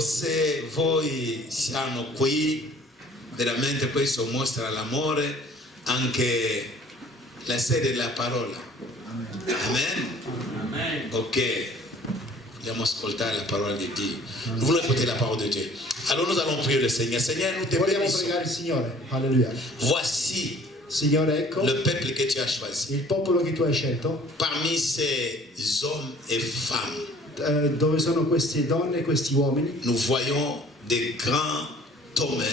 Se voi siamo qui, veramente questo mostra l'amore, anche la sede della parola. Amen. Amen. Ok, vogliamo ascoltare la parola di Dio. Nous voulons écouter la parole de Dieu. Alors nous allons prier le Seigneur. Seigneur, nous te Vogliamo bénissons. pregare il Signore. Alleluia. Voici Signore, ecco le peuple que tu as choisi. il popolo che tu hai scelto, Parmi ces hommes et femmes, dove sono queste donne e questi uomini. nous voyons des grands hommes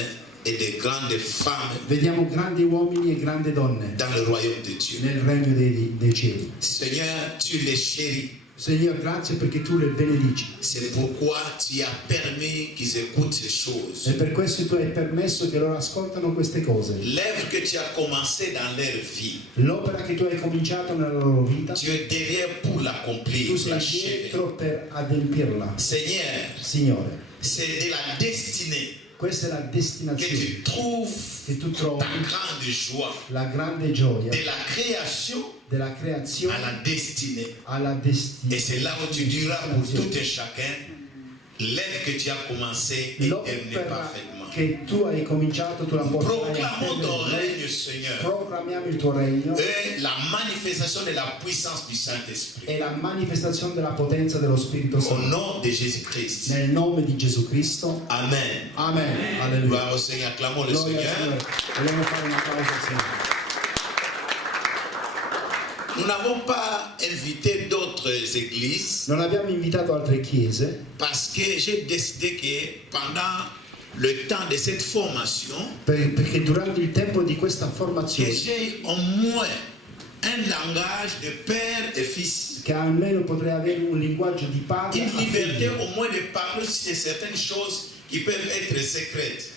et des grandes femmes Vediamo grandi uomini e grandi donne dans le royaume de Dieu. nel regno dei cieli. Seigneur, tu les chéris. Signore, grazie perché tu le benedici. C'est pourquoi tu as permis qu'ils écoutent ces choses. E per questo tu hai permesso che loro ascoltano queste cose. L'œuvre que tu as commencé dans leur vie, L'opera che tu hai cominciato nella loro vita, tu es derrière pour l'accomplir, tu pour sei l'achever. dietro per adempirla. Seigneur, Signore, c'est de la destinée questa è la que destinazione tu trouves che tu trovi, ta grande joie. la grande gioia De la création della à creazione la destinée. alla Et c'est là où tu diras pour tout destinazione. et chacun, l'œuvre que tu as commencé et terminée L'opera parfaitement. che tu hai cominciato, tu la porterai a Proclamons ton termine. règne, Seigneur, Proclamiamo il tuo regno et la manifestation de la puissance du Saint-Esprit. e la manifestazione della potenza dello Spirito Au Santo. nom de Jésus-Christ. Nel nome di Gesù Cristo. Amen. Amen. Alleluia. Gloire au Seigneur. Acclamons le Gloria al Seigneur. Signore. Vogliamo fare un applauso al Signore. Nous n'avons pas invité d'autres églises Non abbiamo invitato altre chiese parce que j'ai décidé que pendant le temps de cette formation, perché durante il tempo di questa que formazione, j'ai au moins un langage de père et fils. che almeno potrei avere un linguaggio di padre Une a liberté figlio, au moins de parler sur certaines choses qui peuvent être secrètes.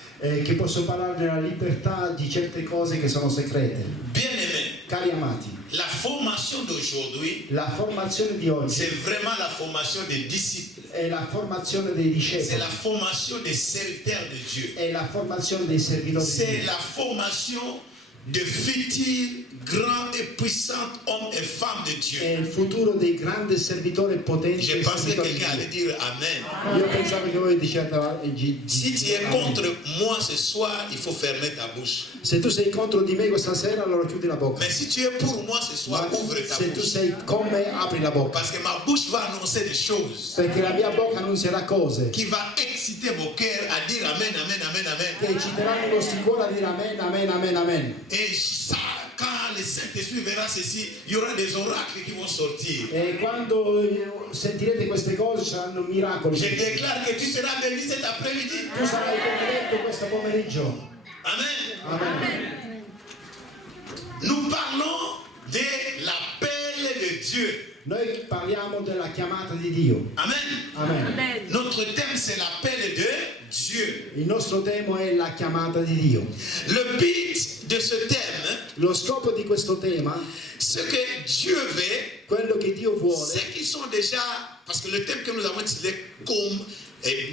che posso parlare della libertà di certe cose che sono segrete. Bien-aimés, Cari amati, la formation d'aujourd'hui, la formazione di oggi c'est vraiment la formation des disciples. è la formazione dei C'est discepoli, la formation des serviteurs de Dieu. è la formazione dei servitori di C'est Dio. la formation de futurs grands et puissants hommes et femmes de Dieu. È il futuro dei grandi servitori potenti Je e pensais que servitori di quelqu'un allait Dio. dire Amen. Io pensavo che voi diciate Si tu es contre moi ce soir, il faut fermer ta bouche. se tu sei contro di me questa sera, allora chiudi la bocca. Mais si tu es pour moi ce soir, Ma ouvre ta se tu bouche. sei con me, apri la bocca, Parce que ma bouche va annoncer des choses perché la mia bocca annunzierà cose qui va exciter vos cœurs à dire Amen, Amen, Amen, Amen. che citeranno i vostri cuori a dire amen, amen, amen, amen. Et ça, quand le Saint-Esprit verra ceci, il y aura des oracles qui vont sortir. E quando sentirete queste cose saranno miracoli. Je déclare que tu seras béni cet après-midi. Tu sarai benedetto questo pomeriggio. Amen. Amen. Nous parlons de l'appel de Dieu. Noi parliamo della chiamata di Dio. Amen. Amen. Notre thème, c'est l'appel de Dieu. Il nostro tema è la chiamata di Dio. Le but de ce thème, Lo scopo di questo tema, ce que Dieu veut, quello che Dio vuole, ceux qui sont déjà, parce que le thème que nous avons intitulé comme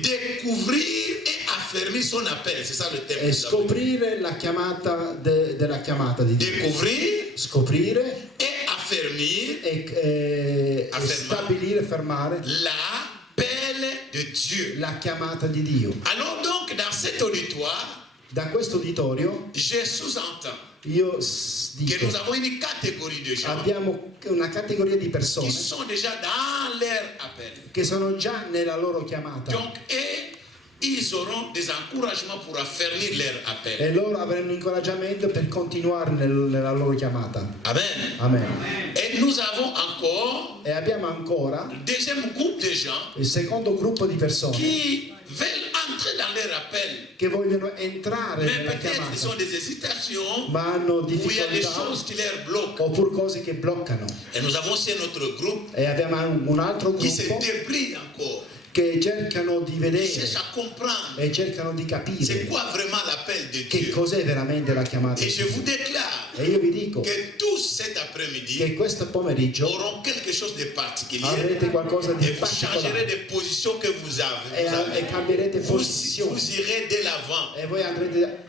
découvrir et affermir son appel, c'est ça le thème. è scoprire la chiamata della chiamata di Dio. Découvrir Scoprire et affermir e Affermare. stabilire, fermare l'appel de Dieu. la chiamata di Dio. Alors donc, dans cet auditoire, Da questo uditorio je sous-entends io que dico, nous avons une catégorie de gens abbiamo una categoria di persone qui sont déjà dans leur appel. che sono già nella loro chiamata Donc, et ils auront des encouragements pour affermir leur appel. e loro avranno incoraggiamento per continuare nella loro chiamata. Amen. Amen. Et nous avons encore E abbiamo ancora un deuxième groupe de gens il secondo gruppo di persone qui veulent entrer dans leur appel, che vogliono entrare mais nella peut-être ils ont chiamata, des hésitations ma hanno où il y a des difficoltà choses qui leur bloquent. oppure cose che bloccano. Et nous avons aussi un autre groupe E abbiamo un altro qui se gruppo débrouille encore, che cercano di qui vedere cherche à comprendre e cercano di c'est capire quoi vraiment l'appel de che Dieu. cos'è veramente la chiamata Et di je Dio. vous déclare E io vi dico que tous cet après-midi che questo pomeriggio auront quelque chose de particulier avrete qualcosa di et vous changerez particolare de position que vous avez. e cambierete Vous posizione irez de l'avant. e voi andrete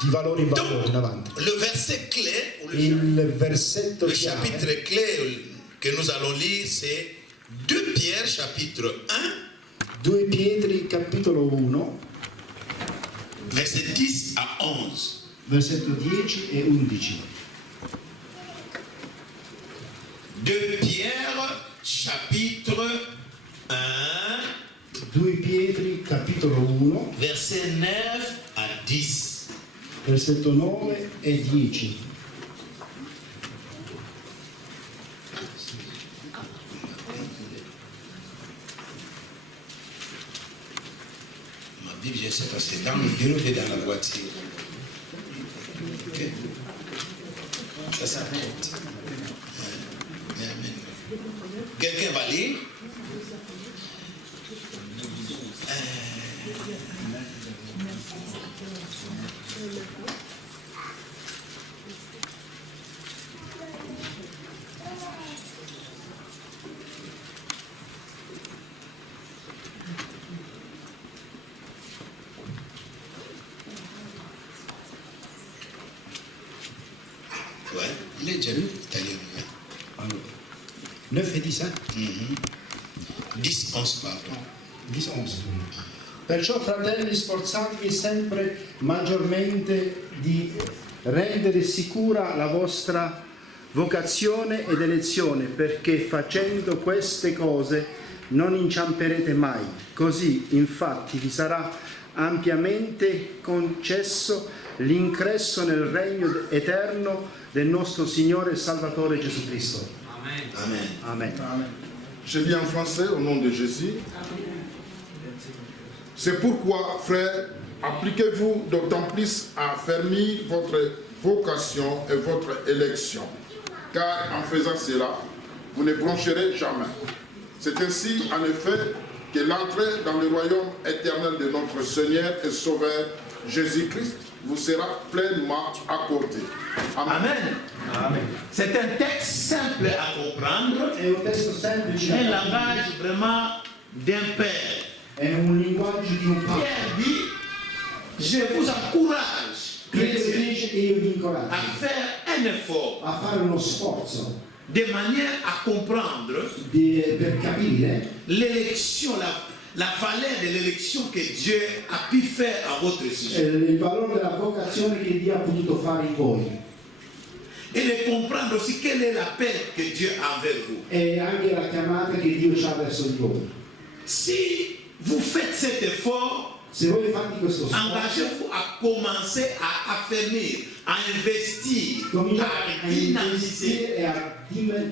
di valore in valore in avanti. Le verset clé, ou Il versetto le chiave chapitre clé que nous allons lire, c'est 2 Pierre chapitre 1, 2 Pietri capitolo 1, verset 10 à 11. versetto 10 e 11. 2 Pierre, chapitre 1, 2 Pietri capitolo 1, verset 9 à 10. versetto 9 e 10. Ma Bible, je ne sais pas, c'est dans le bureau ou dans la voiture. Ok. Ça s'arrête. Amen. Quelqu'un va lire? Ouais, leggero italiano. Allora, 9 e 10, 10, 11, pardon. 10, 11. Perciò, fratelli, sforzatevi sempre maggiormente di rendere sicura la vostra vocazione ed elezione, perché facendo queste cose non inciamperete mai. Così, infatti, vi sarà ampiamente concesso l'ingresso nel regno eterno del nostro Signore e Salvatore Gesù Cristo. Amen. Amen. Je lis en français au nom de Jésus. C'est pourquoi, frères, appliquez-vous d'autant plus à affermir votre vocation et votre élection, car en faisant cela, vous ne broncherez jamais. C'est ainsi, en effet, que l'entrée dans le royaume éternel de notre Seigneur et Sauveur Jésus-Christ vous sera pleinement accordée. Amen. Amen. C'est un texte simple à comprendre, È un testo semplice, un langage vraiment d'un père. è un linguaggio di un padre. Pierre dit, je vous encourage, Pietro chrétiens, dice e io vi à incoraggio faire un effort a fare uno sforzo de manière à comprendre per capire l'élection, la valeur de l'élection que Dieu a pu faire à votre sujet. il valore della vocazione che Dio ha potuto fare in voi Et de comprendre aussi quel est l'appel que Dieu a envers vous. e anche la chiamata che Dio ha verso di voi. Si vous faites cet effort, Se voi fate questo sforzo, engagez-vous à commencer à affermir, à investir, cominciate à a dynamiser investire e a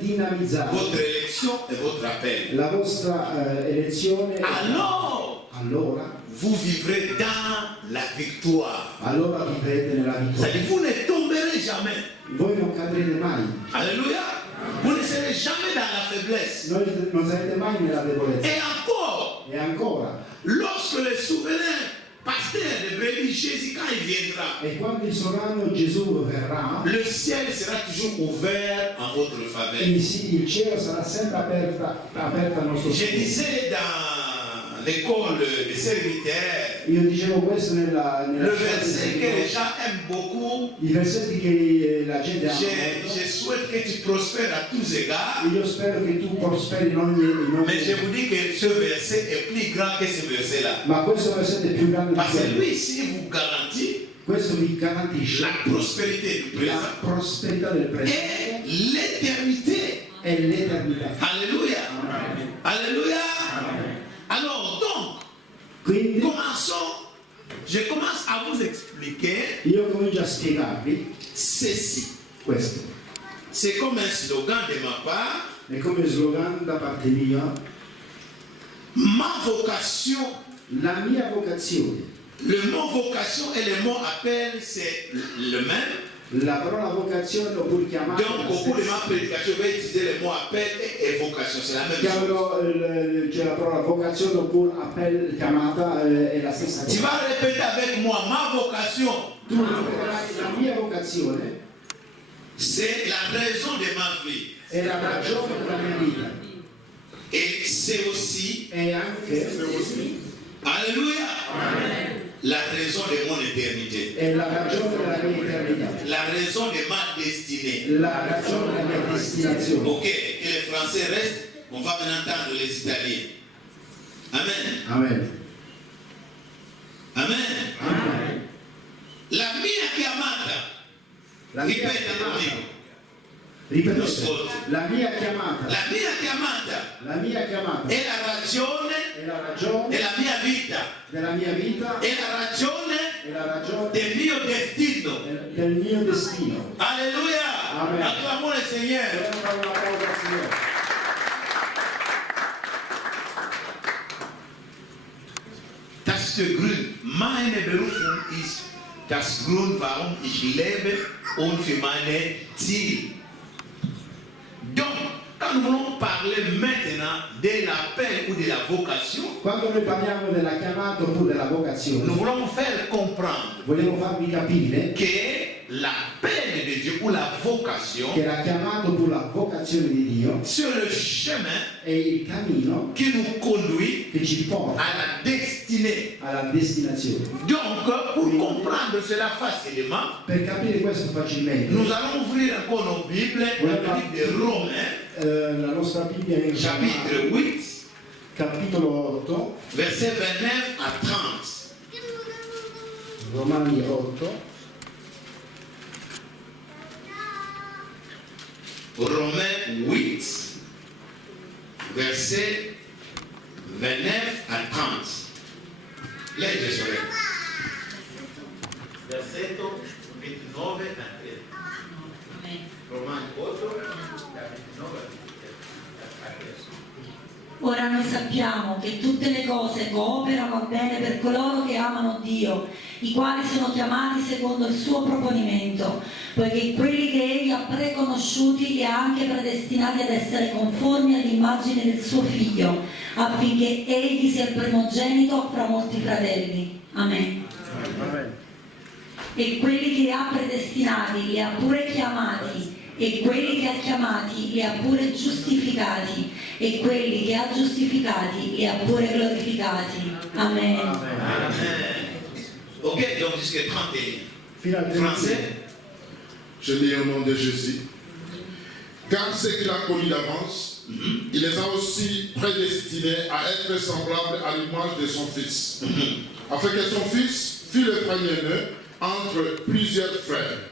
dinamizzare votre élection et votre appel. la vostra elezione. Allora Vous vivrez dans la victoire. vivrete nella vittoria. C'est-à-dire, vous ne tomberez jamais. Voi non cadrete mai, Alléluia. Vous ne serez jamais dans la faiblesse. non sarete mai nella debolezza. Et encore, E ancora, lorsque le souverain pasteur de brebis Jésus, quand il viendra, e quando il sovrano Gesù verrà, le ciel sera toujours ouvert en votre faveur. il cielo sarà sempre aperto al nostro Je favore. disais dans l'école des serviteurs, Io dicevo questo nella le verset que les gens aiment beaucoup. i versetti che la gente ama Je molto. souhaite que tu prospères à tous égards, Io spero che tu prosperi in ogni mais je vous dis que ce verset est plus grand que ce verset-là. ma questo versetto è più grande di Parce que quello. lui ici vous garantit Questo vi garantisce la prospérité du la présent prosperità del et presente l'éternité. e l'eternità. Alléluia. Alléluia. Alors donc, Quindi commençons. Je commence à vous expliquer io comincio a spiegarvi ceci. questo. C'est comme un slogan de ma part. È come slogan da parte mia, Ma vocation, la mia vocazione. le mot vocation et le mot appel, c'est le même. La parola vocazione oppure chiamata Donc, au cours de ma prédication, je vais utiliser le mot appel et vocation. C'est la même chose. chiamano c'è la parola vocazione oppure appello, chiamata è la stessa Tu cosa. vas répéter avec moi, ma vocation, Tu ripeterai la mia vocazione c'est la raison de ma vie. è la ragione della mia vita Et c'est aussi, e anche alléluia, la raison de mon éternité. è la ragione della mia eternità, La raison de ma destinée. la ragione della mia destinazione. Ok, que les Français restent, on va maintenant entendre les Italiens. Amen. Amen. Amen. Amen. La mia chiamata. La mia Ripete chiamata. conmigo. Ripetete. Ascolti. La mia chiamata. La mia chiamata La mia chiamata. è la ragione È la ragione della mia vita. della mia vita. È la ragione È la ragione del mio destino. del mio destino. Alléluia. Amen. Acclamons le Seigneur. Dobbiamo fare una pausa al Signore. Das ist der Grund. Meine Berufung ist das Grund, warum ich lebe und für meine Ziele. Donc, quand nous voulons parler maintenant de l'appel ou de la vocation, Quando noi parliamo della chiamata oppure della nous vocazione, voulons faire comprendre vogliamo farvi capire que l'appel de Dieu ou la vocation, che la chiamata oppure la vocazione di Dio c'est le chemin è il cammino qui nous conduit che ci porta à la destinée. alla destinazione. Donc, pour comprendre cela facilement, Per capire questo facilmente, nous allons ouvrir encore nos Bibles dans le livre de Romains, la nostra Bibbia è in chapitre 8, capitolo 8, versets 29 à 30. Romani 8, Romains 8, versets 29 à 30. Legge sorelle. Versetto 29 a 30. Romani 8, 29 a 30. Ora noi sappiamo che tutte le cose cooperano a bene per coloro che amano Dio, i quali sono chiamati secondo il suo proponimento, poiché quelli che Egli ha preconosciuti li ha anche predestinati ad essere conformi all'immagine del suo Figlio, affinché Egli sia il primogenito fra molti fratelli. Amen. E quelli che ha predestinati li ha pure chiamati, e quelli che ha chiamati li ha pure giustificati, e quelli che ha giustificati li ha pure glorificati. Amen. Amen. Ok, donc jusqu'à 31. fino al 31. Français. Je lis au nom de Jésus. Car ce qu'il a connu d'avance, il les a aussi prédestinés à être semblables à l'image de son Fils, afin que son Fils fût le premier-né entre plusieurs frères.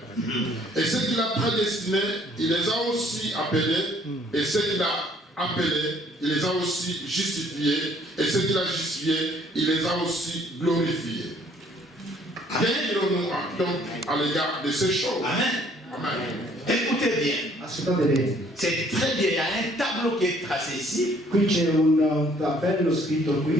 Et ceux qu'il a prédestinés, il les a aussi appelés, et ceux qu'il a appelés, il les a aussi justifiés, et ceux qu'il a justifiés, il les a aussi glorifiés. Bien dirons-nous donc à l'égard de ces choses. Amen. Amen. Écoutez bien. Ascoltate bene, C'est très bien. Il y a un tableau qui est tracé ici. qui c'è un tabello scritto qui,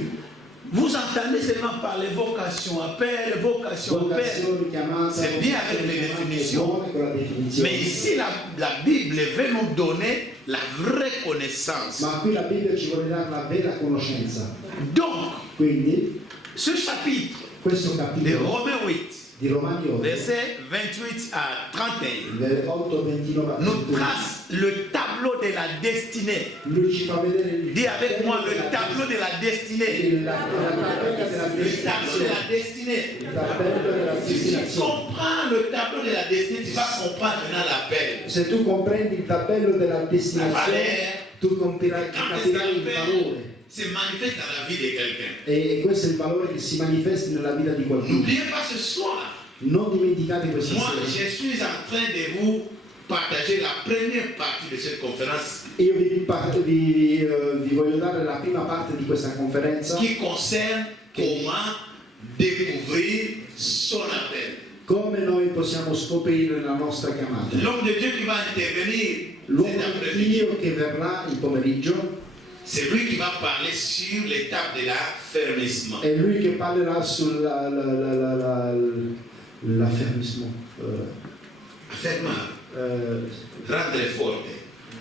Vous entendez seulement parler vocation, appel, vocation, appel. vocazioni, chiamata, C'est bien avec les définitions. con la definizione. Mais ici, la Bible veut nous donner la vraie connaissance. Ma qui la Bibbia ci vuole dare la vera conoscenza. Donc, Quindi, ce chapitre questo de capitolo Romains 8, di Romani 8, versets 28 à 31, 8-29 nous trace le tableau de la destinée. lui ci fa vedere il Dis avec moi le tableau de la destinée. la tabella della Le tableau de la destinazione. destinée. Il tabello della Si tu destinazione. comprends le tableau de la destinée, tu vas comprendre maintenant l'appel. Se tu comprendi il tabello della destinazione, tu capirai il valore. Se manifeste dans la vie de quelqu'un. E questo è il valore che si manifesta nella vita di qualcuno. N'oubliez pas ce soir. Non dimenticate questa Moi, sera. je suis en train de vous partager la première partie de cette conférence Io vi voglio dare la prima parte di questa conferenza qui concerne comment découvrir son appel. come noi possiamo scoprire la nostra chiamata. L'homme de Dieu qui va intervenir L'uomo cet di après-midi, Dio che verrà il pomeriggio c'est lui qui va parler sur l'étape de l'affermissement. è lui che parlerà sull'affermismo, Affermare, rendere forte.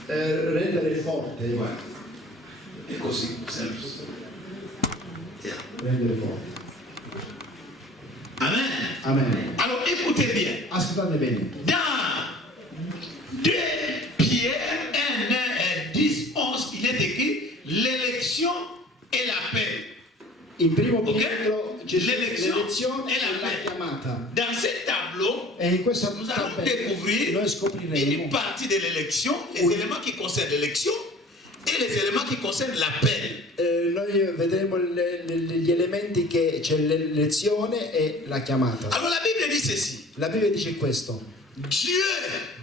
rendere forte, Voilà. È così, semplice. Yeah. rendere forte. Amen. Amen. Alors écoutez bien. Ascoltate bene. Dans 2 Pierre 1, 10, 11, il est écrit l'élection et l'appel. In primo Ok? Pietro c'è L'elezione l'elezione e e la la chiamata. Dans ce tableau, E in questo nous allons tabello découvrir noi une scopriremo partie de l'élection, les éléments qui concernent l'élection et les éléments qui concernent l'appel. noi vedremo gli elementi che c'è l'elezione e la chiamata. Alors la Bible dit ceci. La Bibbia dice questo.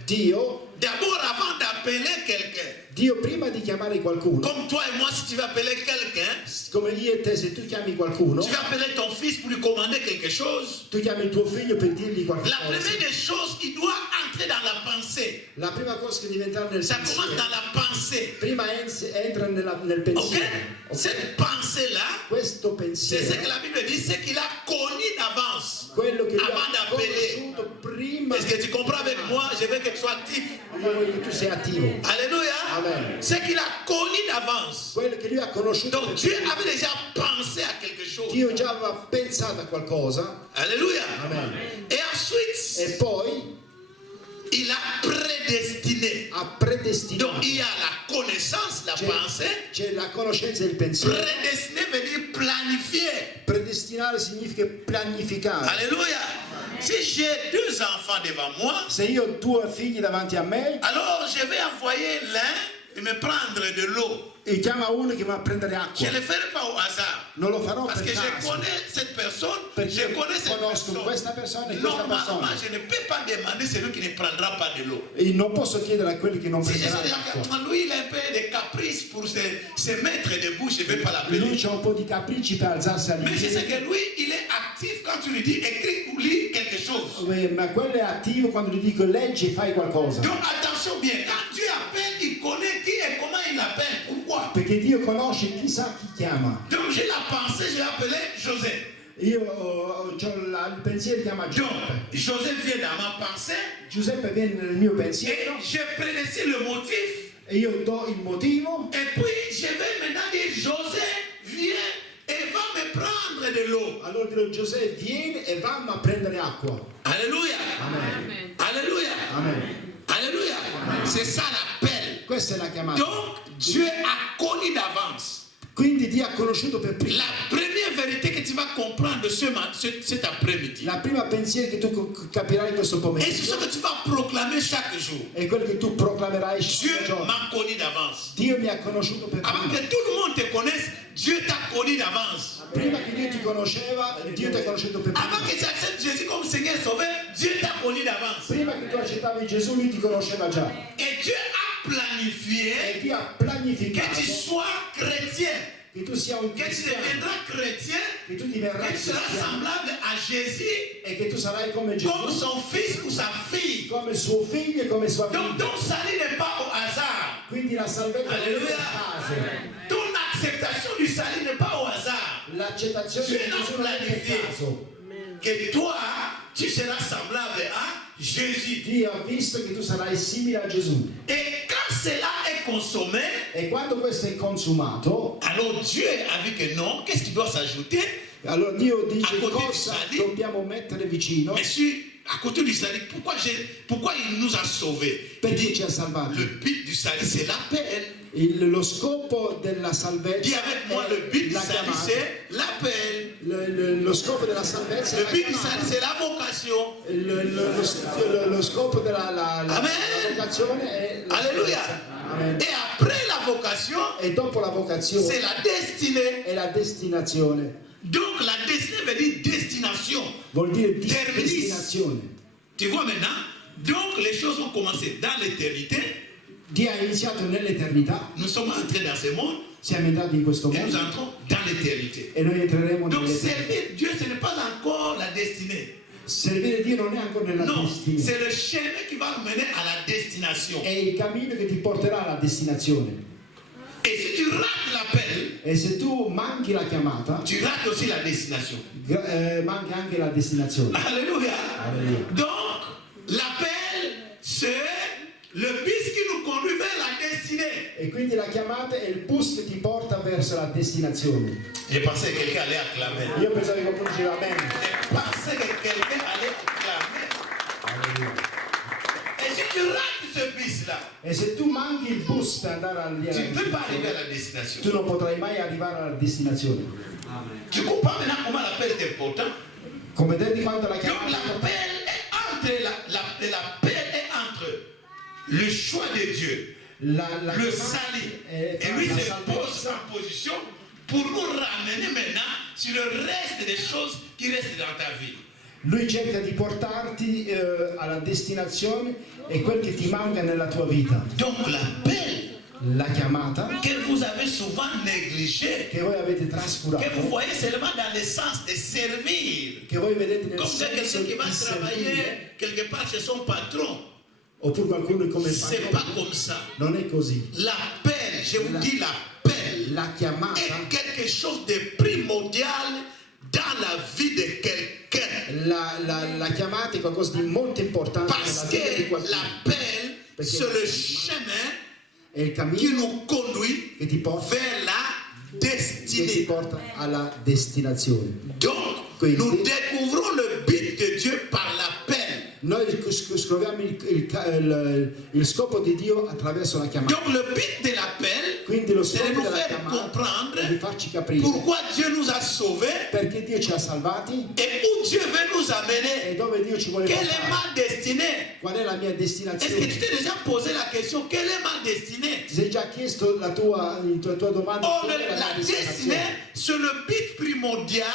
Dio, D'abord, avant d'appeler quelqu'un, Dio prima di chiamare qualcuno, comme toi et moi, si tu veux appeler quelqu'un, come io e te, se tu chiami qualcuno, tu vas appeler ton fils pour lui commander quelque chose. tu chiami il tuo figlio per dirgli La qualcosa. première des choses, il doit entrer dans la pensée. La prima cosa che deve entrare nel Ça commence pensiero, dans la pensée. prima entra nel Ok? pensiero. Cette pensée-là, Questo c'est ce pensiero, que la Bible dit, c'est qu'il a connu d'avance. quello che lui Avant ha d'appeler. conosciuto prima. Est-ce que tu comprends avec moi? Je veux que tu sois actif. Io voglio che tu sia attivo. Alléluia. Amen. C'est qu'il a connu d'avance. Quello che lui ha conosciuto. Donc Dieu avait déjà pensé à quelque chose. Dio già aveva pensato a qualcosa. Alléluia. Amen. Et ensuite, E poi il a prédestiné. ha predestinato. Donc il y a la connaissance, la pensée. C'è la conoscenza del pensiero. Prédestiné veut dire planifier. Predestinare significa pianificare. Alléluia. Si j'ai 2 enfants devant moi, Se io ho 2 figli davanti a me, alors je vais envoyer l'un et me prendre de l'eau. e chiama uno che va a prendere Je acqua. ne le ferai pas au hasard. Non lo farò Parce per que je caso. connais cette personne, Perché je connais cette conosco personne. questa persona e questa Normalement, persona. je ne peux pas demander celui qui ne prendra pas de l'eau. E non posso chiedere a quelli che non Si je sais prenderanno déjà acqua. que lui, il a un peu de caprice pour se mettre debout, je ne vais pas Lui l'appeler. c'ha un po' di capricci per alzarsi Mais je sais all'inpiedi. que lui, il est actif quand tu lui dis écris ou lis quelque chose. Ma quello è attivo quando gli dico leggi e fai qualcosa. Donc attention bien, quand Dieu appelle, il connaît qui et comment il appelle, pourquoi. Perché Dio conosce chi sa chi chiama. Donc j'ai la pensée, je vais appeler Joseph. Io ho il pensiero che chiama Donc Giuseppe. Joseph vient dans ma pensée Giuseppe viene nel mio et pensiero je prédestine le motif. e io do il motivo Et puis je vais maintenant dire Joseph, viens et va me prendre de l'eau. allora dirò Giuseppe vieni e vanno a prendere acqua. Alléluia. Amen. Alléluia. Amen. Alléluia. C'est ça l'appel. Questa è la chiamata. Donc Dieu a connu d'avance. Quindi Dio ha conosciuto per prima. La première vérité que tu vas comprendre cet après-midi, La prima pensiero che tu capirai questo et c'est ce pomeriggio que tu vas proclamer chaque jour. è quello che tu proclamerai Dieu ogni giorno. m'a connu d'avance. Dio mi ha conosciuto per Avant prima. que tout le monde te connaisse, Dieu t'a connu d'avance. Prima che Dio ti conosceva, Dio ti ha conosciuto per Avant prima. que tu acceptes Jésus comme Seigneur et Sauveur, Dieu t'a connu d'avance. Prima che tu accettavi Gesù, lui ti conosceva già. Et Dieu a planifié E Dio ha que pianificato tu sois chrétien, che tu sia un que tu cristiano, deviendras chrétien, che tu diverrai que tu seras cristiano semblable à Jésus e che tu sarai come Gesù, comme son fils ou sa fille. come suo figlio e come sua Donc figlia. ton salut n'est pas au hasard. Quindi la salvezza non è Alleluia. per caso. Ton acceptation du salut n'est pas au hasard. L'accettazione di Gesù non è per caso. Que toi, tu seras semblable à Jésus. Dio ha visto che tu sarai simile a Gesù. Et quand cela est consommé, E quando questo è consumato, alors Dieu a vu que non, qu'est-ce qui doit s'ajouter? allora Dio dice A côté cosa di Sali, dobbiamo mettere vicino. Mais à côté du salut, pourquoi il nous a sauvés? Perché ci ha salvati. Le but du salut, c'est l'appel. Lo scopo della salvezza Dis avec moi, le but è du la salut, chiamata. c'est l'appel. Lo scopo della salvezza è Le la but du chiamata. salut, c'est la vocation. Lo scopo della Amen. vocazione è la Alléluia. salvezza. Amen. Et après la vocation, E dopo la vocazione c'est la destinée. è la destinazione. Donc la destinée veut dire destination. Vuol dire Terminus. destinazione. Tu vois maintenant? Donc les choses ont commencé dans l'éternité. Dio ha iniziato nell'eternità, Nous sommes entrés dans ce monde siamo entrati in questo et nous mondo entrons dans l'éternité. e noi entreremo Donc nell'eternità. servir Dieu, ce n'est pas encore la destinée. Servire Dio non è ancora nella Non, destinée, c'est le chemin qui va nous mener à la destination. è il cammino che ti porterà alla destinazione. Et si tu rates l'appel, E se tu manchi la chiamata, tu rates aussi la destination. manchi anche la destinazione. Alléluia. Alléluia. Donc, l'appel, c'est le bus qui nous conduit vers la destinée. E quindi la chiamata è il bus che ti porta verso la destinazione. J'ai pensé que quelqu'un allait acclamer. Io pensavo che qualcuno diceva amen. J'ai pensé que quelqu'un allait acclamer. Alleluia. Et si tu rates ce bus-là, E se tu manchi il bus per andare tu ne peux pas arriver all'inizio, à la destination. tu non potrai mai arrivare alla destinazione. Tu comprends maintenant comment l'appel est important? Come vedi quanto la Donc chiamata l'appel est entre, l'appel est entre le choix de Dieu, la le chiamata salut, è et lui la se pose salvezza en position pour nous ramener maintenant sur le reste des choses qui restent dans ta vie. Lui cerca di portarti alla destinazione e quel che ti manca nella tua vita. Donc l'appel La chiamata que vous avez souvent négligé, che voi avete que trascurato, vous voyez seulement dans le sens de servir. che voi vedete nel Comme senso quelqu'un qui va di servire, travailler quelque part chez son patron. oppure qualcuno come C'est pas padrone. comme ça. Non è così. L'appel, je vous dis l'appel, La chiamata est quelque chose de primordial dans la vie de quelqu'un. la chiamata è qualcosa di molto importante nella Parce vita di que qualcuno. l'appel, Perché c'est le chemin è il qui cammino nous conduit che ti porta, vers la che ti destinée. porta alla destinazione. Donc, Quindi- nous découvrons le but de Dieu par l'appel. Noi scopriamo il scopo di Dio attraverso la chiamata. Donc, le but de l'appel, Quindi lo c'est de scopo nous della faire chiamata è di comprendre farci capire pourquoi Dieu nous a sauvés perché Dio ci ha salvati et où Dieu veut nous e amener. dove Dio ci vuole Quelle est portare. ma destinée? Qual è la mia Est-ce que destinazione? tu t'es déjà posé la question, quelle est ma destinée? Ti sei già chiesto la tua domanda? Oh, Qual è la mia la destinée, destinazione? c'est le but primordial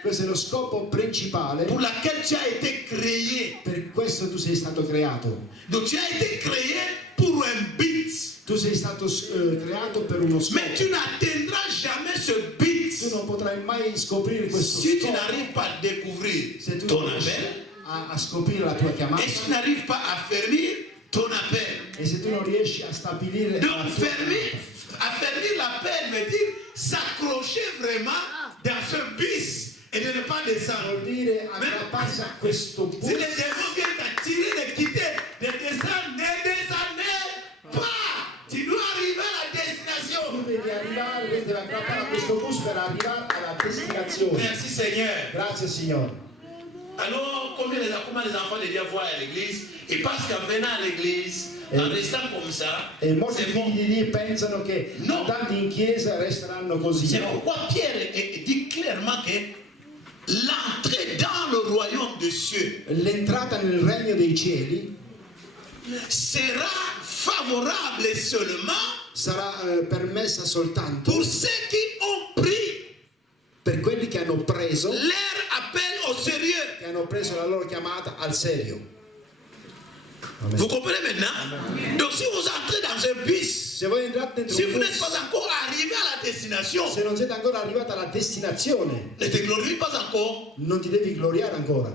Questo è lo scopo principale, pour lequel tu as été créé. per questo tu sei stato creato. Donc tu as été créé pour un but. Tu sei stato creato per uno scopo. Mais tu n'atteindras jamais ce Tu but non potrai mai scoprire questo si tu scopo n'arrives pas à découvrir se tu ton non riesci appel a scoprire la tua chiamata et si tu n'arrives pas à fermer ton appel. e se tu non riesci a stabilire la Donc tua affermir l'appel veut dire s'accrocher vraiment dans ce bus et de ne pas descendre. vuol dire aggrapparsi a questo Si bus. le démon vient t'attirer de quitter, de descendre, ne descendez pas. Tu dois arriver à la destination. Tu devi arrivare, devi aggrappare a questo bus per arrivare alla destinazione. Merci Seigneur. Grazie Signore. Alors, comment les enfants de Dieu voient à l'église, ils pensent qu'en venant à l'église, en restant comme ça, E molti c'est bon. figli di Dio pensano che No. andando in chiesa resteranno così. C'est No. pourquoi Pierre dit clairement que l'entrée dans le royaume des cieux L'entrata nel regno dei cieli sera favorable seulement sarà permessa soltanto pour ceux qui ont pris per quelli che hanno preso leur appel au sérieux. la loro chiamata al serio. Amen. Vous comprenez maintenant? Donc si vous entrez dans un bus, Se voi entrate dentro si un vous n'êtes bus, pas encore arrivé à la destination, se non siete ancora arrivati alla destinazione, ne te glorifie pas encore. non ti devi gloriare ancora.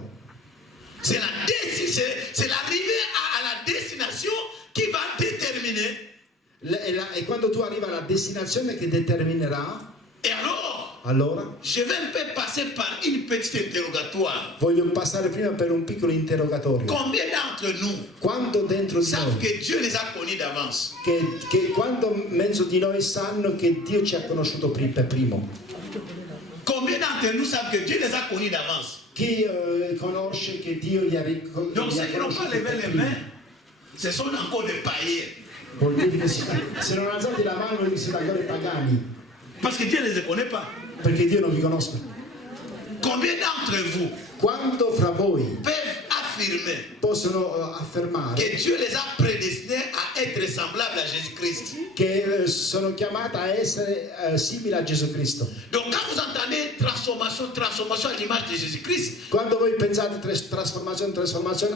C'est l'arrivée à la destination qui va déterminer. E quando tu arrivi alla destinazione che determinerà, Et alors, allora je vais un peu passer par une petite interrogatoire. voglio passare prima per un piccolo interrogatorio. Combien d'entre nous Quando dentro di savent noi, que Dieu les a connus d'avance? che quando mezzo di noi sanno che Dio ci ha conosciuto per primo? Combien d'entre nous savent que Dieu les a connus d'avance? Chi conosce che Dio li ha Donc ceux qui n'ont pas conosciuti levé per les primo? mains, ce sont encore des païens. Vuol dire che se non alzate la mano vi siete ancora pagani, Parce que Dieu ne les connaît pas. perché Dio non vi conosce. Combien d'entre vous Quando fra voi peuvent affirmer possono affermare que Dieu les a prédestinés à être semblables à Jésus-Christ? che sono chiamata a essere simili a Gesù Cristo? Donc quand vous entendez transformation à l'image de Jésus-Christ, Quando voi pensate trasformazione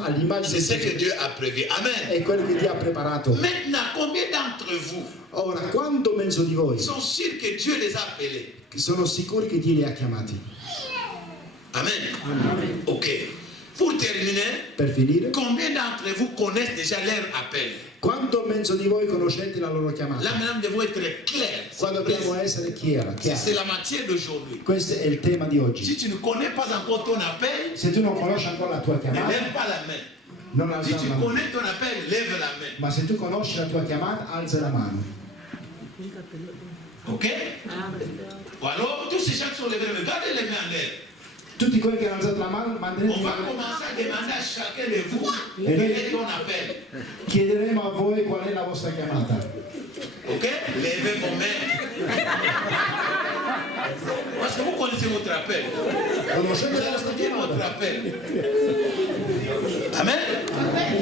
all'immagine c'est di ce que Gesù, Dieu a prévu. Amen. è quello che Dio ha preparato. Maintenant, combien d'entre vous Ora, quando mezzo di voi sont sûrs que Dieu les a appelés? sono sicuri che Dio li ha chiamati? Amen. Ok. Pour terminer, Per finire, combien d'entre vous connaissent déjà leur appel? quando mezzo di voi conoscete la loro chiamata? Là maintenant, nous devons être clairs. Qua dobbiamo essere C'est chiari. la matière d'aujourd'hui. Questo è il tema di oggi. Si tu ne connais pas encore ton appel, Se tu non conosci ancora la tua ne chiamata, lève pas la main. non Si alza tu la mano. connais ton appel, lève la main. Ma se tu conosci la tua chiamata, alza la mano. Ok? Ou alors, tous ces gens qui sont levés, regardez les mains en l'air. Tutti quelli che hanno alzato la mano, mantenete On la va mano. commencer à demander à chacun de vous quel est ton appel. Chiederemo a voi qual è la vostra chiamata. Ok? Levez vos mains. Parce que vous connaissez votre appel. Vous Conoscete la allez vostra dire votre chiamata? appel. Amen?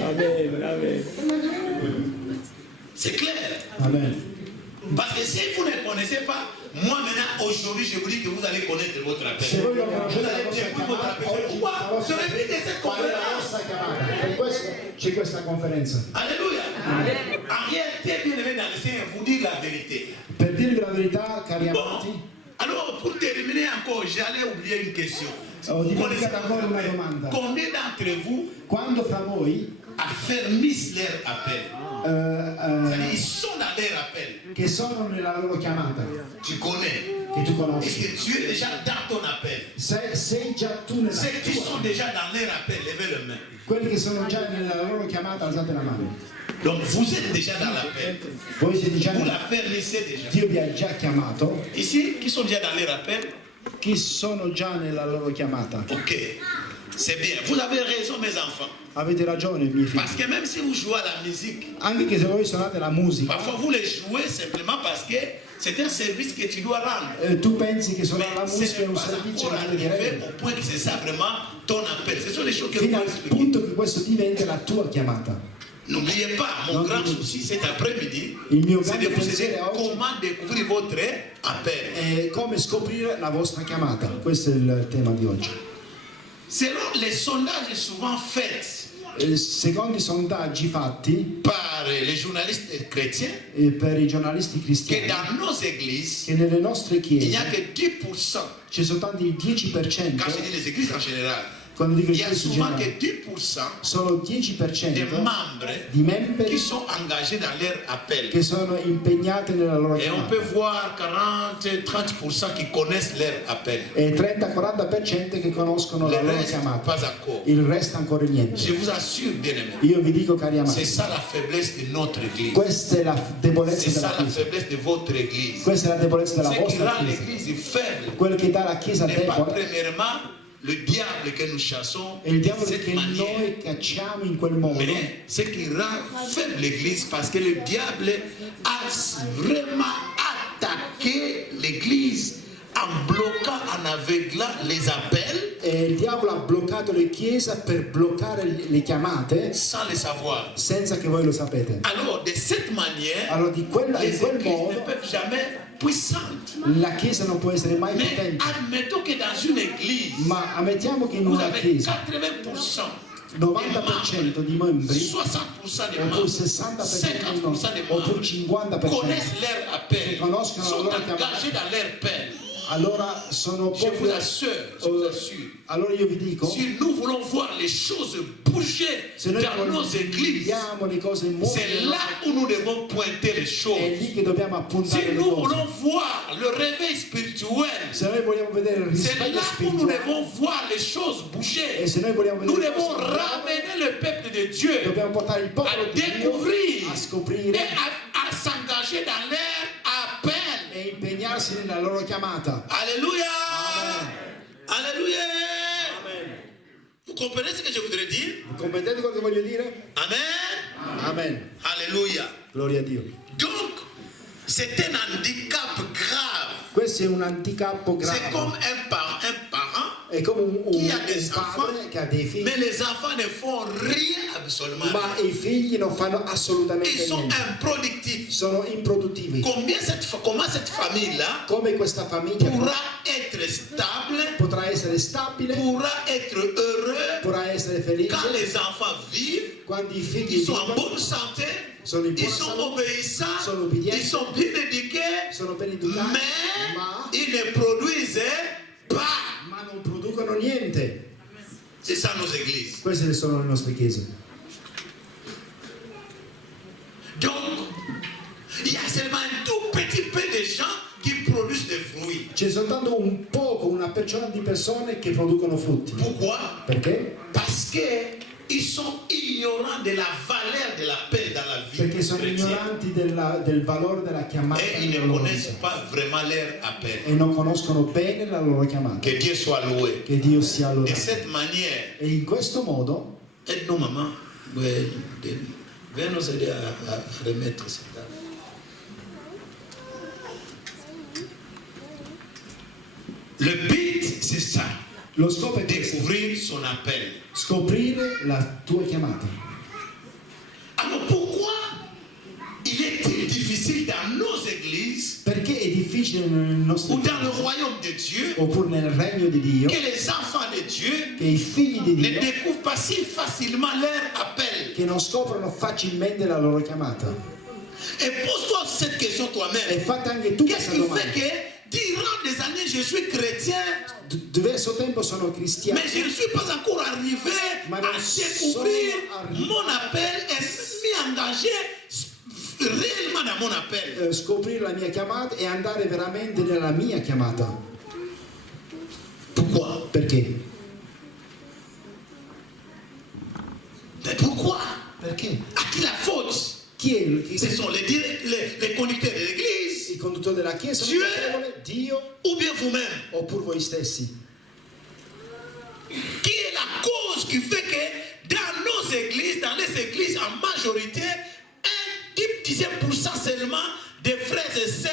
Amen, amen. C'est clair. Amen. Parce que si vous ne connaissez pas, moi maintenant, aujourd'hui, je vous dis que vous allez connaître votre Se appel. voi non Vous conoscete la allez vostra découvrir votre chiamata, appel. oggi Pourquoi la je vostra répète cette qual è la conférence? vostra chiamata? Per questo c'è questa conferenza. Alléluia. En réalité, bien aimé dans le Seigneur, vous dire la vérité. Per dirvi la verità, cari amati, Bon, alors pour terminer encore, j'allais oublier une question. ho Vous dimenticato ancora una domanda. combien d'entre vous Quando fra voi affermissent leur appel? C'est-à-dire, ils sont dans leur appel. che sono nella loro chiamata, Tu connais. che tu Est-ce conosci, que tu es déjà dans ton appel? sei già tu nella Ceux qui sont tua, déjà dans leur appel, levez le main. quelli che sono già nella loro chiamata, alzate la mano. Donc vous êtes déjà dans l'appel. Voi siete già Vous nella, l'affermissez déjà. Dio vi ha già chiamato. Ici, qui sont déjà dans leur appel? Chi sono già nella loro chiamata? Ok. C'est bien. Vous avez raison, mes enfants. Avete ragione, miei figli. Parce que même si vous jouez à la musique, Anche che se voi suonate la musica, parfois vous les jouez simplement parce que c'est un service que tu dois rendre. tu pensi che suonare la Mais ce musica è n'est un pas servizio encore che devi arrivé rendere, au point que c'est ça vraiment ton appel. Ce sont les choses que vous fino pouvez al expliquer. punto che questo diventa la tua chiamata. N'oubliez pas, mon grand souci cet après-midi, Il mio c'est de grande vous aider pensiero oggi comment découvrir votre appel. è come scoprire la vostra chiamata. Questo è il tema di oggi. Selon les sondages souvent faits Secondo i sondaggi fatti par les journalistes chrétiens, per i giornalisti que cristiani, dans nos églises, che nelle nostre il n'y a chiese que 10%, c'è soltanto il 10%, quand je dis les églises en général, quando dico il il y a chiese in souvent generale, que 10% solo des 10% membres di membri qui sont engagés dans leur appel. che sono impegnati nella loro Et on peut chiamata voir 40-30% qui connaissent leur appel. e 30-40% che conoscono Le la loro reste, chiamata, pas encore. il resto ancora niente. Je vous assure, bien aimé, Io vi dico, cari c'est amati, ça la faiblesse de notre église. questa è la debolezza C'est ça della la Chiesa, faiblesse de votre église. questa è la debolezza della Ce qui vostra rend Chiesa. l'église faible Quello che dà la Chiesa n'est pas debole premièrement le diable que nous chassons è il de diavolo cette che manière. noi cacciamo in quel modo, Mais ce qui rend faible l'église, parce que le diable a vraiment attaqué l'église en bloquant, en aveuglant les appels e il diavolo ha bloccato le chiese per bloccare le chiamate sans le savoir. senza che voi lo sapete. Alors, de cette manière, Allora in les quel églises ne modo peuvent jamais puissantes. la Chiesa non può essere mai Mais potente. admettons que dans une église, Ma ammettiamo che in vous una avez Chiesa 80% 90% di membri 60% des oppure membres, 60% 50% des oppure membres 50% connaissent leur appel, conoscono la sont loro engagés dans leur appel. allora sono Je vous proprio assure, allora io vi dico, si nous voulons voir les choses bouger se noi dans nos églises, vogliamo le cose muovere, c'est là où nous devons pointer les è choses. lì che dobbiamo appuntare Si le nous cose. voulons voir le réveil spirituel, Se noi vogliamo vedere il c'est risveglio là où nous spirituale devons voir les choses e bouger. se noi vogliamo Nous vedere le devons cose, ramener le peuple de Dieu dobbiamo portare il popolo à di Dio découvrir a et scoprire à s'engager dans leur appel. e impegnarsi nella loro chiamata. Alléluia. Amen. Alléluia. Amen. Vous comprenez ce que je voudrais dire? Comprendete quello che voglio dire? Amen. Amen. Alléluia. Gloria a Dio. Donc, c'est un handicap grave. Questo è un handicap C'est comme grave. un parent È come qui a des padre enfants, che ha dei figli, mais les enfants ne font rien absolument. ma i figli non fanno Ils assolutamente sont niente. improductifs. Sono improduttivi. Comment cette famille-là Come questa famiglia pourra être stable, potrà essere stabile, pourra être heureux potrà essere felice quand les enfants vivent, quando i figli ils sont en vivono, bonne santé, sono in ils buona sont salute, obéissants, sono obbedienti, ils sont bien éduqués, sono ben educati, mais ils ne produisent pas. ma non producono niente. C'est ça nos églises. Queste sono le nostre chiese. Donc, il y a seulement un tout petit peu de gens qui produisent des fruits. C'è soltanto un poco, una percentuale di persone che producono frutti. Pourquoi? Perché? Parce que ils sont ignorants de la valeur de la paix dans la vie Perché sono chrétienne. ignoranti del valore della chiamata Et ils nella ne loro connaissent vita pas vraiment leur appel. e non conoscono bene la loro chiamata. Que Dieu soit loué. Che Dio sia De lodato. cette manière, E in questo modo aide-nous, maman. Ouais, viens nous aider à remettre ça. Le but, c'est ça. lo scopo è questo: Découvrir son appel. scoprire la tua chiamata. Alors pourquoi il est difficile dans nos églises difficile nel nostro ou dans le royaume de Dieu, oppure nel regno di Dio, que les enfants de Dieu che i figli di ne Dio découvrent pas si facilement leur appel. che non scoprono facilmente la loro chiamata. Et pose-toi cette question E toi-même. fate anche tu Qu'est-ce questa qui domanda. fait que durant des années je suis chrétien, Diverso tempo sono cristiano, mais je ne suis pas encore arrivé Ma à non découvrir sono arrivato. mon appel et m'y engager réellement dans mon appel. scoprire la mia chiamata e andare veramente nella mia chiamata. Pourquoi? Perché? Mais pourquoi? Perché? À qui la faute? Chi è Ce sont les conducteurs de l'église, il conduttore della chiesa? Dio. Dio ou bien vous-même? oppure voi stessi? Qui est la cause qui fait que dans nos églises, dans les églises en majorité, 10% seulement des frères et sœurs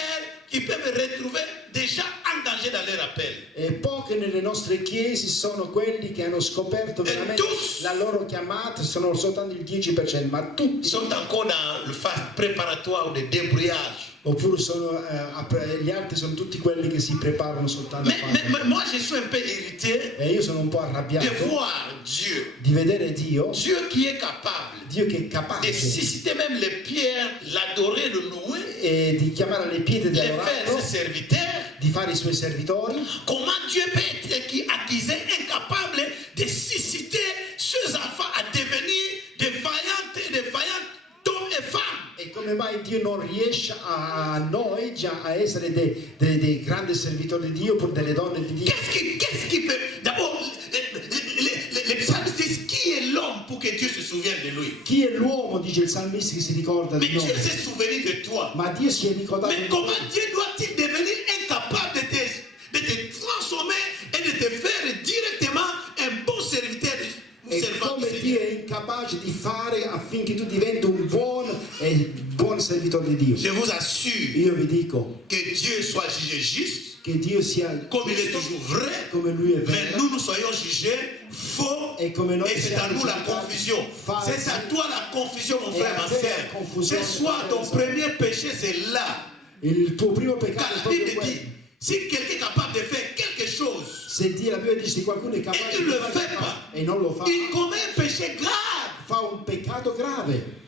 qui peuvent retrouver déjà engagés dans leur appel. E poche nelle nostre chiese sono quelli che hanno scoperto veramente la loro chiamata, sono soltanto il 10%, ma Ils tutti, sont encore dans le phase préparatoire ou de débrouillage. oppure gli altri sono tutti quelli che si preparano soltanto a fare. Mais moi, je suis un peu irrité E io sono un po' de arrabbiato voir Dieu, di vedere Dio qui est capable Dio che è de capace susciter même les pierres, l'adorer, le louer, e di chiamare alle pietre di les faire adorarlo, ses serviteurs. di fare i suoi servitori. Comment Dieu peut être accusé incapable de susciter ses enfants à devenir des vaillants hommes et femmes? E come mai Dio non riesce a noi già a essere dei grandi servitori di Dio, oppure delle donne di Dio? Qu'est-ce qui peut... D'abord, les psalmistes disent qui est l'homme pour que Dieu se souvienne de lui? Chi è l'uomo, dice il salmista, che si ricorda Mais di Dieu noi? s'est souvenu de toi. Ma Dio si è ricordato Mais di comment noi. Dieu doit-il devenir incapable de te transformer et de te faire directement un bon serviteur ou E servant du come Dio Seigneur? è incapace di fare affinché tu diventi un buon servitore di Dio? Je vous assure Io vi dico que Dieu soit jugé juste, che Dio sia comme il est giusto, toujours vrai, come Lui è mais vero, nous soyons jugés faux, e come noi et c'est à siamo nous la giudicati confusion. falsi. C'est à toi la confusion, mon Et frère, à ma te la sœur. confusion, Ce soir, ton frère, premier péché, c'est là. Il tuo primo Car peccato è la proprio Bible dit, quello. si quelqu'un est capable de faire quelque chose, Se Dio, la Bibbia dice che qualcuno è et capace il di ne le fare fait pas, e non lo fa, il commet un péché grave. fa un peccato grave.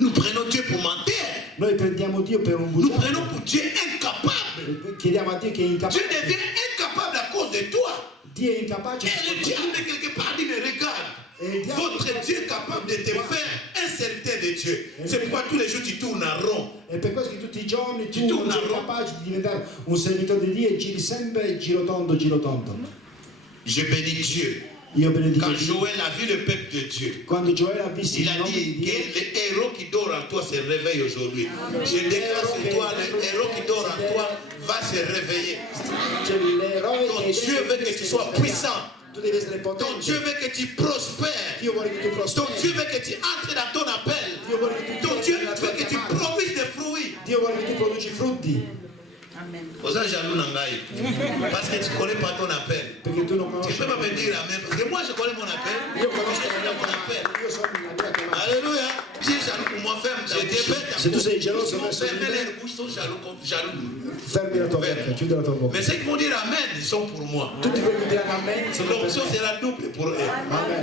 Nous prenons Dieu pour menteur. Noi prendiamo Dio per un Nous bugiardo, prenons pour Dieu incapable. chiediamo a Dio che è Dieu incapace. devient incapable à cause de toi. Dio è incapace Et le diable, quelque part, dit, mais regarde, Et le diable- votre Dieu est capable de te faire un serviteur de Dieu. C'est pourquoi tous les jours tu tournes en rond. E per questo che tutti i giorni tu Tu non sei torna- capace di diventare un servitore di Dio e giri sempre girotondo, girotondo. Je bénis Dieu. Io benedico Quand Dio. Joël a vu le peuple de Dieu, Quando Gioele ha visto il il a nome di dit que Dio, le héros qui dort en toi se réveille aujourd'hui. Je déclare sur toi, le héros qui dort en toi va se réveiller. c'è l'eroe Ton che Dieu veut que tu sois puissant. tu devi essere Ton potente. Dieu veut que tu prospères. Dio vuole che tu Ton prosperi. Dieu veut que tu entres dans ton appel. Dio vuole che tu Ton Dieu nella veut tua que tu chiamata. produises des fruits. Dio vuole che tu produci frutti, Aux gens jaloux n'engaille. Parce que tu ne connais pas ton appel. perché tu non Tu conosci. ne peux pas me dire amen. Parce que moi je connais mon appel. Io conosco Je la suis mia dans mon appel. chiamata, io sono nella mia chiamata. Alléluia. Tu es jaloux pour moi, ferme. Je te bête. Se tu sei geloso Ils ont verso di fermé me, leur bouche, ils sont jaloux. fermi la tua bocca, chiudi la tua bocca. Mais ceux qui vont dire amen, ils sont pour moi. Tutti quelli che diranno amen sono per L'option me. sera double pour eux. Amen.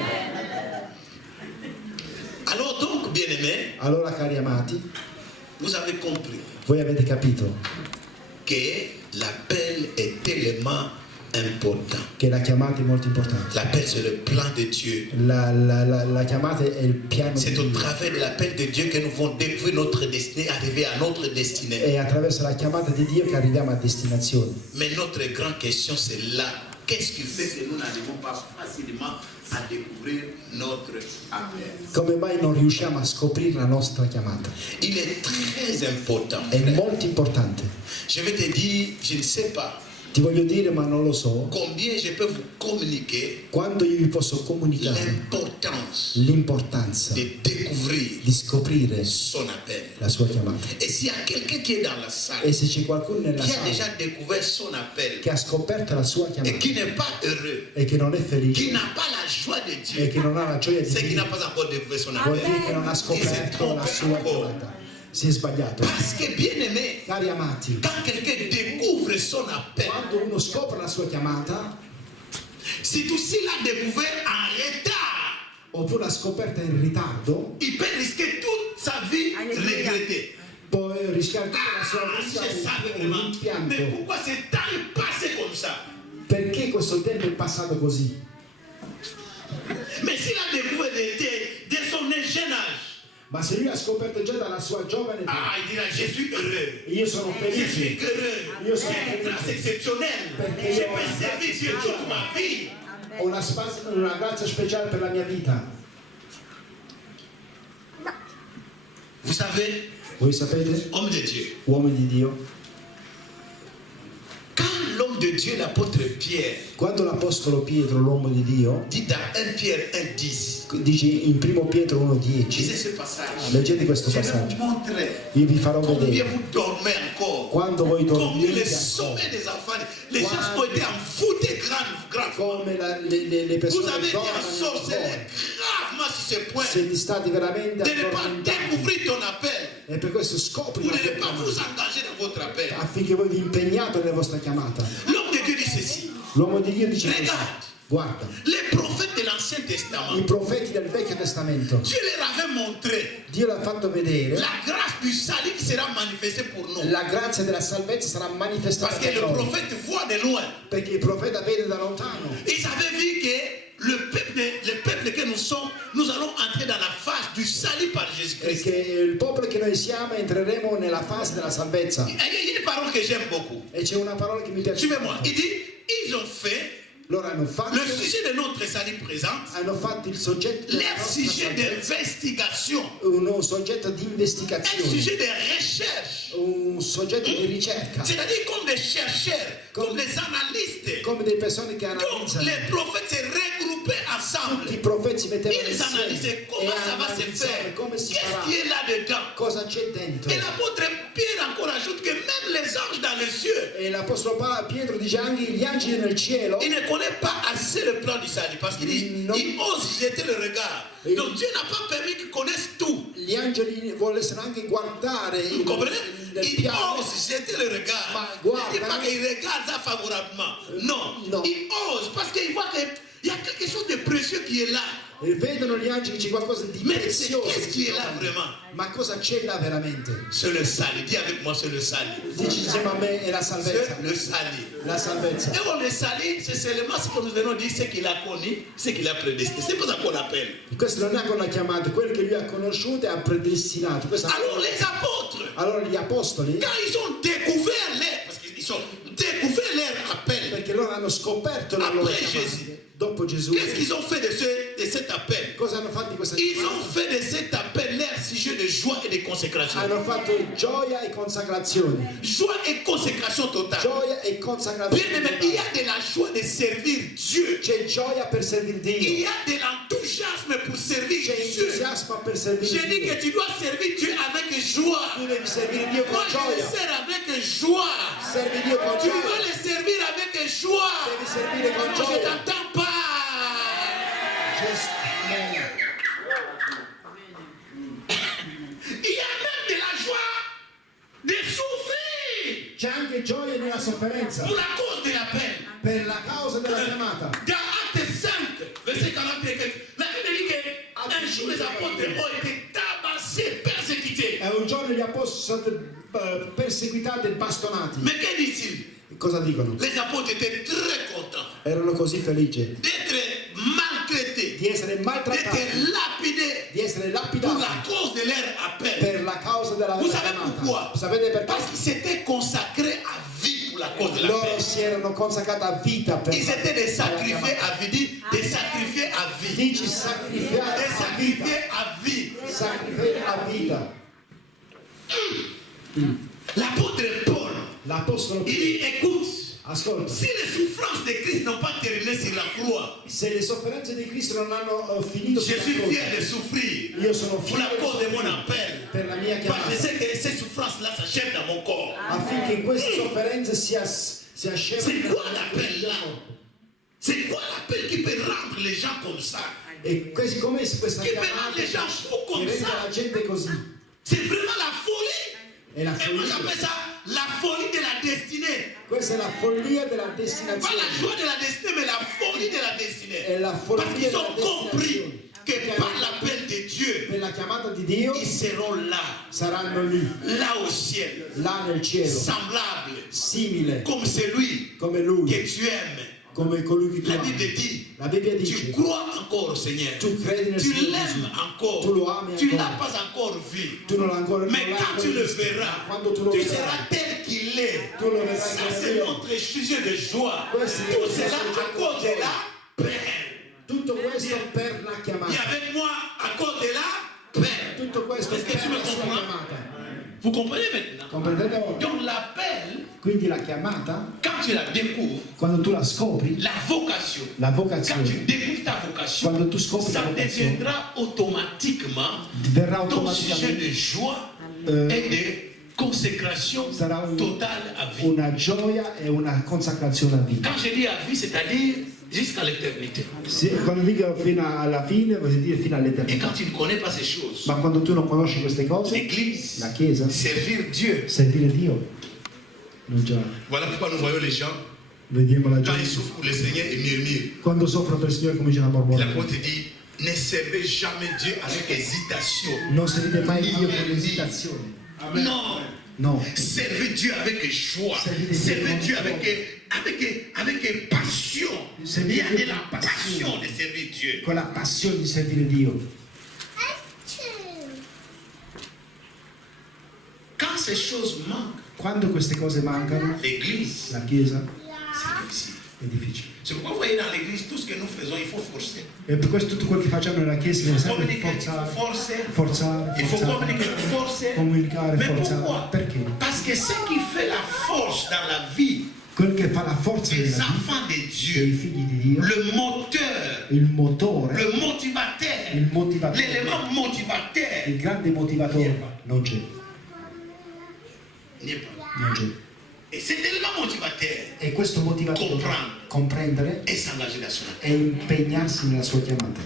Alors donc, bien-aimés, Allora, cari amati, vous avez compris voi avete capito que l'appel est tellement important. che la chiamata è molto importante. L'appel, c'est le plan de Dieu. La chiamata è il piano di C'est au Dio. travers de l'appel de Dieu que nous pouvons découvrir notre destinée, arriver à notre destinée. È attraverso la chiamata di Dio che arriviamo a destinazione. Mais notre grande question, c'est là. Qu'est-ce qui fait que nous n'arrivons pas facilement à découvrir notre appel? Come mai non riusciamo a scoprire la nostra chiamata? Il est très important. È frère. molto importante. Je vais te dire, je ne sais pas Ti voglio dire, ma non lo so, combien je peux vous communiquer quando io vi posso comunicare l'importance l'importanza de découvrir di scoprire son appel. la sua chiamata. Et s'il y a quelqu'un qui est dans la E salle, se c'è qualcuno nella qui a sala déjà découvert son appel che ha scoperto la sua et chiamata qui n'est pas heureux, e che non è qui felice n'a pas la joie de e Dieu, che non ha la gioia di c'est qui n'a Dio, pas encore découvert son vuol appel. dire che non ha Il s'est scoperto la trompé sua encore. chiamata. si è sbagliato. Parce que bien aimé, Cari amati, quand quelqu'un découvre son appel, quando uno scopre la sua chiamata, surtout s'il l'a découvert en retard, oppure l'ha scoperta in ritardo, il peut risquer toute sa vie regretter. può rischiare tutta la sua Ah, vita je savais un vraiment. Mais rimpianto. pourquoi ce temps est passé comme ça? Perché questo tempo è passato così? Mais s'il a découvert dès son jeune âge, Ma se lui ha scoperto già dalla sua giovane età, ah, il dira, je suis heureux. io sono Je suis felice, heureux. Io sono J'ai une grâce felice. exceptionnelle. Perché Je io ho peux una servir grazia Dieu toute speciale. ma vie. ho una grazia speciale per la mia vita. Vous savez, Voi sapete, homme de Dieu, uomini di Dio, quand l'homme de Dieu, l'apôtre Pierre, quando l'apostolo Pietro, l'uomo di Dio, dit dans 1 Pierre 1,10, dice in 1 Pietro 1,10, lisez ce passage. leggete questo Je vais vous passaggio, montrer io vi farò combien vedere vous dormez encore. quando voi Combien le dormite sommet ancora, des enfants, les gens ont été envoûtés grave. come le Vous persone avez été dormono ensorcelés ancora. gravement sur ce point Siete stati veramente de ne pas addormentati découvrir ton appel. e per questo scopri Vous la ne tua devez pas vous chiamata, engager dans votre appel. affinché voi vi impegnate nella vostra chiamata. L'homme de Dieu dit ceci. L'uomo di Dio dice così, Regarde, guarda, les prophètes de l'Ancien Testament, i profeti del Vecchio Testamento, Dieu leur avait montré Dio l'ha fatto vedere, la grâce du salut qui sera manifestée pour nous. la grazia della salvezza sarà manifestata Parce que per le noi, prophète voit de loin. perché il profeta vede da lontano. Ils avaient vu que le peuple que nous sommes, nous allons entrer dans la phase du salut par Jésus-Christ. Perché il popolo che noi siamo entreremo nella fase della salvezza. Et il y a une parole que j'aime beaucoup. E c'è una parola che mi piace Suivez-moi. molto. Il dit, ils ont fait Loro hanno fatto, le sujet de notre salut présent, il soggetto della leur nostra sujet salvezza, d'investigation, un soggetto di un investigazione, sujet de recherche. un soggetto di ricerca, C'est-à-dire comme des chercheurs, comme des analystes. come delle persone che Donc analizzano. les prophètes se regroupaient ensemble. Tutti i profeti si mettevano Ils insieme analysaient e comment ça va se analizzavano faire. come si Qu'est-ce farà, qui est là-dedans? cosa c'è dentro. Et l'apôtre Pierre encore ajoute que même les anges dans les cieux, E l'apostolo Pietro dice anche gli angeli nel cielo il ne connaît pas assez le plan du salut parce qu'il dit, Non. il ose jeter le regard. Donc Dieu n'a pas permis qu'ils connaissent tout. gli angeli volessero anche guardare Vous comprenez? nel Il piano. ose jeter le regard. Ma Il guarda, ne dit pas qu'il regarde ça favorablement. Non. Non. Il ose parce qu'il voit qu'il y a quelque chose de précieux qui est là. E vedono gli angeli che c'è qualcosa di Mais prezioso. qu'est-ce qui est là vraiment? Ma cosa c'è là veramente? C'est le salut. Dis avec moi, c'est le salut. Dici insieme a me è la salvezza. C'est le salut. La salvezza. Et on le salut, c'est seulement ce que nous venons dire, ce qu'il a connu, ce qu'il a prédestiné. C'est pour ça qu'on l'appelle. Questo non è con la chiamata, quello che lui ha conosciuto e ha predestinato. Alors les apôtres, Allora gli apostoli, quand ils ont découvert parce qu'ils ont découvert leur appel, perché loro hanno scoperto la loro Après chiamata. Gesù. Dopo Gesù, qu'est-ce qu'ils ont fait de cet appel? cosa hanno fatto di questa Ils ont chiamata? fait de cet appel leur sujet de joie et de consécration. Hanno fatto gioia e consacrazione. Joie et consécration totale. Gioia e Bien consacrazione. aimé, il y a de la joie de servir Dieu. C'è gioia per servire Il y Dio. a de l'enthousiasme pour servir C'è Dieu. entusiasmo per Je servire dis Dio. que tu dois servir Dieu avec joie. Tu devi servire Dio Moi, con je le gioia. sers avec joie. Servi Dio con Tu dois gioia. le servir avec joie. Devi servire con Non, je gioia. t'entends pas. Il y a même de la joie de souffrir C'è anche gioia nella sofferenza pour la cause de la peine. per la causa della chiamata. Dans Acte 5, verset 41, la Bible dit qu'un jour les apôtres ont été tabassés, persécutés. E un giorno gli apostoli sono stati perseguitati e bastonati. Mais que dit-il? Cosa dicono? Les apôtres étaient très contents Erano così felici d'être maltraités, di essere d'être maltrattati, lapidés di essere pour lapidati la cause de leur appel. per la causa della Vous loro savez pourquoi? chiamata. Sapete perché? Parce qu'ils s'étaient consacrés à vie pour la cause de la Loro paix. si erano consacrati a vita per Ils étaient des la sacrifiés chiamata. à vie, dit des sacrifiés à vie. Dici sacrificare Des a vita. sacrifiés à vie. Sacrificare a vita. L'apôtre Paul, L'apostolo il dit, écoute, ascolta, si les souffrances de Christ n'ont pas terminé sur la croix, se le sofferenze di Cristo non hanno finito je sulla suis croce, fier de souffrir io sono pour la fiero cause de di mon soffrire appel. per la mia Parce que je chiamata, sais que ces souffrances-là s'achèvent dans mon corps. affinché in queste sofferenze sia scema C'est quoi l'appel là? C'est quoi l'appel qui peut rendre les gens comme ça? e questa Qui peut rendre chiamata les gens fous che comme rende ça? la gente così. C'est vraiment la folie. È la Et moi follia. j'appelle ça la folie de la destinée. Questa è la follia della Pas la destinazione. joie de la destinée, mais la folie de la destinée. È la Parce follia qu'ils della ont compris destinazione. que par l'appel de Dieu, Per la chiamata di Dio ils seront là, saranno lì, là au ciel, là nel cielo, semblables, simile comme celui come que lui, tu aimes. come colui che tu La ami. Bible dit, La Bibbia tu dice, crois encore, Seigneur. tu credi nel Tu Signore l'aimes Gesù, encore. tu lo ami Tu ne l'as ancora. pas encore vu. Tu non l'hai ancora Mais non l'hai quand ancora tu le visto. verras, Quando tu lo tu vedrai, seras tel qu'il est. tu lo vedrai Ça, come c'est Dio. notre sujet de joie. Questo è Tout il cela nostro à cause de la paix. Tutto questo per la Dis chiamata. avec moi, à cause de la paix. Tutto questo Est-ce que per tu me la sua comprends? chiamata. Vous comprenez maintenant? Comprendete ora? Donc l'appel, Quindi la chiamata, quand tu la découvres, quando tu la scopri, la vocation, la quand tu vocazione, découvres ta vocation, quando tu scopri la ça vocazione, deviendra automatiquement verrà ton sujet de automaticamente joie Eh, et de consécration sarà totale à vie. una gioia e una consacrazione a vita. Quand je dis à vie, c'est-à-dire jusqu'à l'éternité. Quando dico fino alla fine, vuol dire fino Et all'eternità. quand tu ne connais pas ces choses, Ma quando tu non conosci queste cose, l'Église, la Chiesa, servir Dieu. servire Dio, non già. Voilà pourquoi nous voyons les gens, Vediamo la quand ils gente. souffrent pour le Seigneur, ils murmurent. Quando soffrono per il Signore cominciano a La mormorare. parole te dit, ne servez jamais Dieu avec hésitation. Non servite mai Dio con esitazione. Non. No, Servez Dieu avec joie. Servite Dieu Servez con Dieu joie. avec passion. Il Servite y a Dieu de la con passion passione. de servir Dieu. con la passione di servire Dio. Quand ces choses manquent, Quando queste cose mancano, l'Église, la Chiesa c'est difficile. è difficile. C'est pourquoi vous voyez dans l'Église, tout ce que nous faisons, il faut forcer. E per questo tutto quello che facciamo nella Chiesa deve sempre Communiquer, il faut forzare, forcer. forzare, Il faut forzare, communiquer, forcer. comunicare, Mais forzare. pourquoi? Perché? Parce que ce qui fait la force dans la vie Quello che fa la forza des della vita enfants de dei Dieu, figli di Dio, le moteur, il motore, le motivateur, il motivatore, l'élément motivateur, il grande motivatore non c'è, n'est pas. non c'è. Et cet élément motivateur E questo motivatore comprendere et s'engager dans son appel. e impegnarsi nella sua chiamata.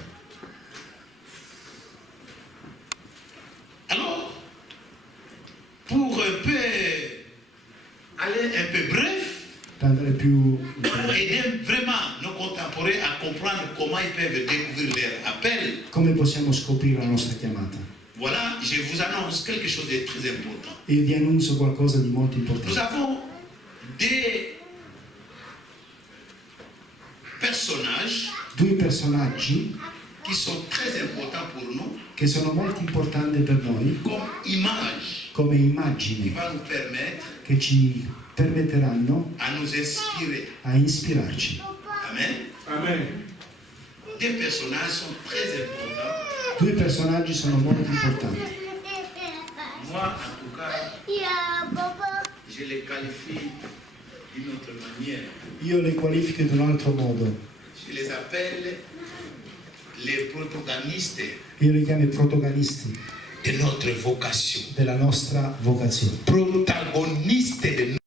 Alors, pour un peu aller un peu bref, Per andare più aider vraiment nos contemporains à comprendre comment ils peuvent découvrir leur appel, come possiamo scoprire la nostra chiamata. voilà, je vous annonce quelque chose de très important. E vi annuncio qualcosa di molto Nous importante. avons des personnages Due personaggi qui sont très importants pour nous che sono molto importanti per noi comme image come qui immagini va nous permettre che ci permetteranno à nous inspirer. a ispirarci. Amen. Amen. Des personnages sont très importants. Due personaggi sono molto importanti. Moi, en tout cas, je les qualifie d'une autre manière. Io le qualifico in un altro modo. Je les appelle les protagonistes Io li chiamo i protagonisti de notre vocation. della nostra vocazione. Protagonistes de